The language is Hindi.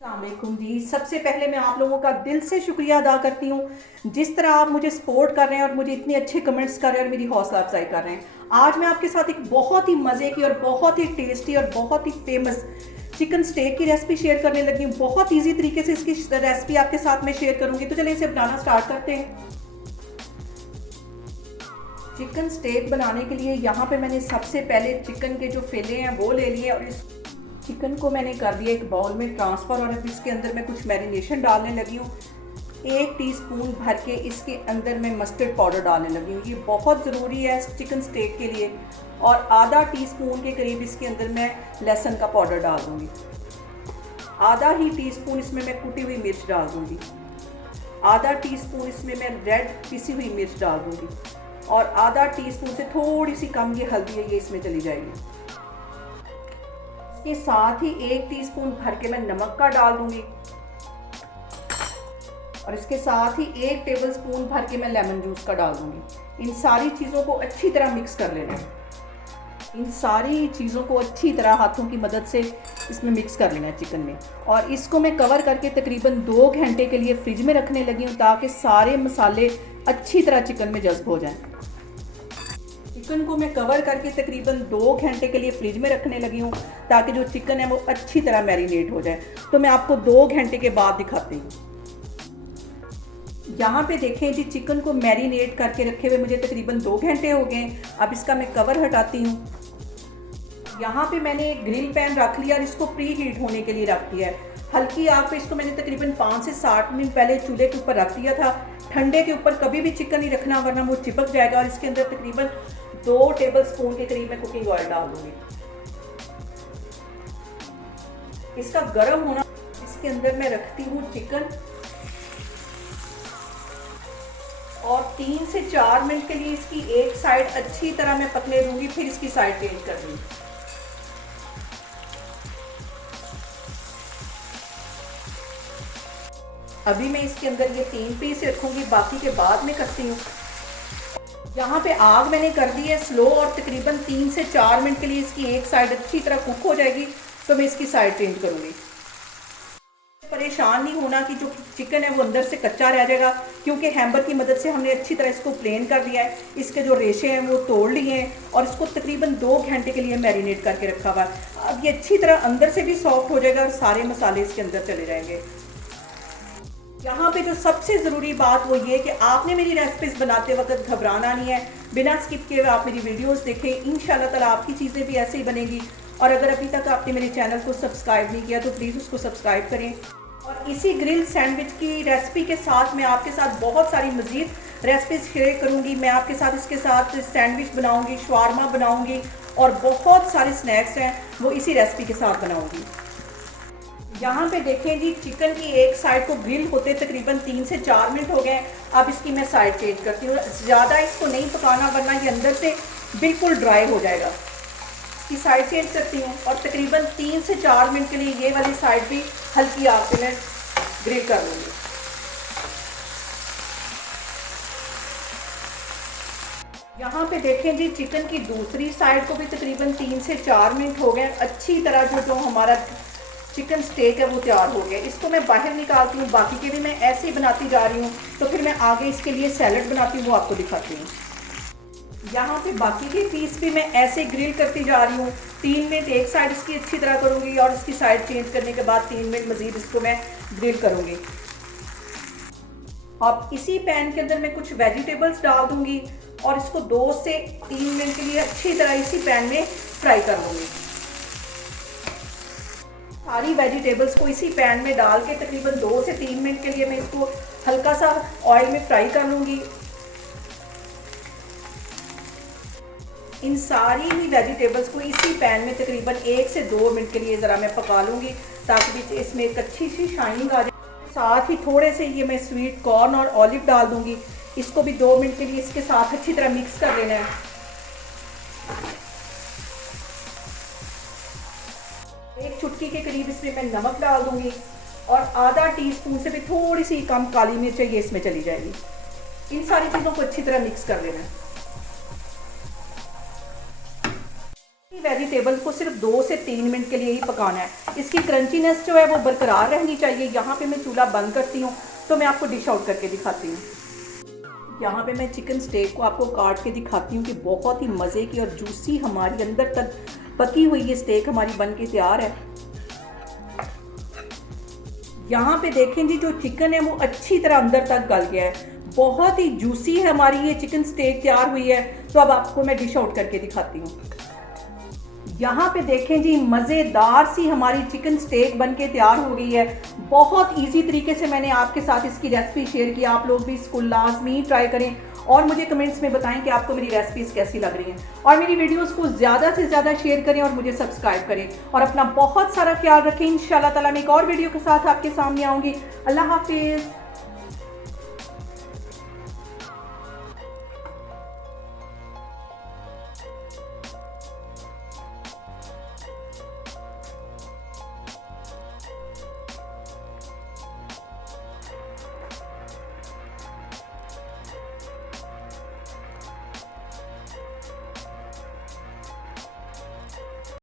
अस्सलामुअलैकुम जी। सबसे पहले मैं आप लोगों का दिल से शुक्रिया अदा करती हूँ जिस तरह आप मुझे सपोर्ट कर रहे हैं और मुझे इतने अच्छे कमेंट्स कर रहे हैं और मेरी हौसला अफजाई कर रहे हैं। आज मैं आपके साथ एक बहुत ही मज़े की और बहुत ही टेस्टी और बहुत ही फेमस चिकन स्टेक की रेसिपी शेयर करने लगी हूँ। बहुत ईजी तरीके से इसकी रेसिपी आपके साथ में शेयर करूँगी, तो चलिए इसे बनाना स्टार्ट करते हैं। चिकन स्टेक बनाने के लिए यहाँ पे मैंने सबसे पहले चिकन के जो फेले हैं वो ले लिए और इस चिकन को मैंने कर दिया एक बाउल में ट्रांसफ़र और अब इसके अंदर मैं कुछ मैरिनेशन डालने लगी हूँ। 1 टीस्पून भर के इसके अंदर मैं मस्टर्ड पाउडर डालने लगी हूँ, ये बहुत ज़रूरी है चिकन स्टेक के लिए। और आधा टीस्पून के करीब इसके अंदर मैं लहसुन का पाउडर डाल दूँगी। आधा ही टीस्पून इसमें मैं कुटी हुई मिर्च डाल दूँगी। आधा टीस्पून इसमें मैं रेड पिसी हुई मिर्च डाल दूँगी और आधा टीस्पून से थोड़ी सी कम ये हल्दी है, ये इसमें चली जाएगी। इसके साथ ही 1 टीस्पून भर के मैं नमक का डाल दूंगी और इसके साथ ही 1 टेबलस्पून भर के मैं लेमन जूस का डाल दूंगी। इन सारी चीज़ों को अच्छी तरह मिक्स कर लेना है। इन सारी चीज़ों को अच्छी तरह हाथों की मदद से इसमें मिक्स कर लेना है चिकन में। और इसको मैं कवर करके तकरीबन 2 घंटे के लिए फ्रिज में रखने लगी हूँ ताकि सारे मसाले अच्छी तरह चिकन में जज्ब हो जाएं। चिकन को मैं कवर करके तकरीबन 2 घंटे के लिए फ्रिज में रखने लगी हूँ ताकि जो चिकन है वो अच्छी तरह मैरिनेट हो जाए। तो मैं आपको 2 घंटे के बाद दिखाती हूँ। यहाँ पे देखें जी, चिकन को मैरिनेट करके रखे हुए मुझे तकरीबन 2 घंटे हो गए। अब इसका मैं कवर हटाती हूँ। यहाँ पे मैंने एक ग्रिल पैन रख लिया और इसको प्री हीट होने के लिए रख दिया है। हल्की आग पे इसको मैंने तकरीबन 5 से 7 मिनट पहले चूल्हे के ऊपर रख दिया था। ठंडे के ऊपर कभी भी चिकन नहीं रखना वरना वो चिपक जाएगा। और इसके अंदर तकरीबन 2 टेबलस्पून के करीब मैं कुकिंग ऑयल डाल दूंगी। इसका गर्म होना, इसके अंदर मैं रखती हूँ चिकन और 3 से 4 मिनट के लिए इसकी एक साइड अच्छी तरह मैं पकने दूंगी, फिर इसकी साइड चेंज कर दूंगी। अभी मैं इसके अंदर ये 3 पीस रखूंगी, बाकी के बाद में करती हूँ। यहाँ पे आग मैंने कर दी है स्लो और तकरीबन 3 से 4 मिनट के लिए इसकी एक साइड अच्छी तरह कुक हो जाएगी तो मैं इसकी साइड चेंज करूँगी। परेशान नहीं होना कि जो चिकन है वो अंदर से कच्चा रह जाएगा, क्योंकि हैम्बर की मदद से हमने अच्छी तरह इसको प्लेन कर दिया है। इसके जो रेशे हैं वो तोड़ लिए हैं और इसको तकरीबन 2 घंटे के लिए मैरिनेट करके रखा हुआ है। अब ये अच्छी तरह अंदर से भी सॉफ्ट हो जाएगा और सारे मसाले इसके अंदर चले जाएंगे। यहाँ पे जो सबसे ज़रूरी बात वो ये कि आपने मेरी रेसिपीज़ बनाते वक्त घबराना नहीं है। बिना स्किप किए आप मेरी वीडियोस देखें, इंशाल्लाह ताला आपकी चीज़ें भी ऐसे ही बनेगी। और अगर अभी तक आपने मेरे चैनल को सब्सक्राइब नहीं किया तो प्लीज़ उसको सब्सक्राइब करें। और इसी ग्रिल सैंडविच की रेसिपी के साथ मैं आपके साथ बहुत सारी मज़ीद रेसिपीज़ शेयर करूँगी। मैं आपके साथ इसके साथ सैंडविच बनाऊँगी, शवारमा बनाऊँगी और बहुत सारे स्नैक्स हैं वो इसी रेसिपी के साथ बनाऊँगी। यहाँ पे देखें जी, चिकन की एक साइड को ग्रिल होते तकरीबन 3 से 4 मिनट हो गए। अब इसकी मैं साइड चेंज करती हूँ। ज़्यादा इसको नहीं पकाना वरना ये अंदर से बिल्कुल ड्राई हो जाएगा। इसकी साइड चेंज करती हूँ और तकरीबन 3 से 4 मिनट के लिए ये वाली साइड भी हल्की आग पे मैं ग्रिल कर लूँगी। यहाँ पे देखें जी, चिकन की दूसरी साइड को भी तकरीबन 3 से 4 मिनट हो गए। अच्छी तरह जो हमारा चिकन स्टेक है वो तैयार हो गया। इसको मैं बाहर निकालती हूँ। बाकी के भी मैं ऐसे ही बनाती जा रही हूँ, तो फिर मैं आगे इसके लिए सैलड बनाती हूँ वो आपको दिखाती हूँ। यहाँ पे बाकी के पीस भी मैं ऐसे ग्रिल करती जा रही हूँ। 3 मिनट एक साइड इसकी अच्छी तरह करूँगी और इसकी साइड चेंज करने के बाद 3 मिनट मज़ीद इसको मैं ग्रिल करूँगी। अब इसी पैन के अंदर मैं कुछ वेजिटेबल्स डाल दूँगी और इसको 2 से 3 मिनट के लिए अच्छी तरह इसी पैन में फ्राई कर लूँगी। सारी वेजिटेबल्स को इसी पैन में डाल के तकरीबन 2 से 3 मिनट के लिए मैं इसको हल्का सा ऑयल में फ्राई कर लूँगी। इन सारी ही वेजिटेबल्स को इसी पैन में तकरीबन 1 से 2 मिनट के लिए ज़रा मैं पका लूँगी ताकि इसमें एक अच्छी सी शाइनिंग आ जाए। साथ ही थोड़े से ये मैं स्वीट कॉर्न और ऑलिव डाल दूँगी। इसको भी 2 मिनट के लिए इसके साथ अच्छी तरह मिक्स कर लेना है। 1 चुटकी के करीब इसमें मैं नमक डाल दूंगी और आधा टीस्पून से भी थोड़ी सी कम काली मिर्च ये इसमें चली जाएगी। इन सारी चीज़ों को अच्छी तरह मिक्स कर लेना है। वेजिटेबल को सिर्फ 2 से 3 मिनट के लिए ही पकाना है। इसकी क्रंचीनेस जो है वो बरकरार रहनी चाहिए। यहाँ पे मैं चूल्हा बंद करती हूँ तो मैं आपको डिश आउट करके दिखाती हूँ। यहाँ पे मैं चिकन स्टेक को आपको काट के दिखाती हूँ कि बहुत ही मज़े की और जूसी हमारी अंदर तक पकी हुई ये स्टेक हमारी बन के तैयार है। यहाँ पे देखें जी, जो चिकन है वो अच्छी तरह अंदर तक गल गया है, बहुत ही जूसी है हमारी ये चिकन स्टेक तैयार हुई है। तो अब आपको मैं डिश आउट करके दिखाती हूँ। यहाँ पे देखें जी, मज़ेदार सी हमारी चिकन स्टेक बनके तैयार हो गई है। बहुत इजी तरीके से मैंने आपके साथ इसकी रेसिपी शेयर की। आप लोग भी इसको लाजमी ट्राई करें और मुझे कमेंट्स में बताएं कि आपको मेरी रेसिपीज़ कैसी लग रही हैं। और मेरी वीडियोस को ज़्यादा से ज़्यादा शेयर करें और मुझे सब्सक्राइब करें और अपना बहुत सारा ख्याल रखें। इंशाल्लाह ताला मैं एक और वीडियो के साथ आपके सामने आऊँगी। अल्लाह हाफिज़।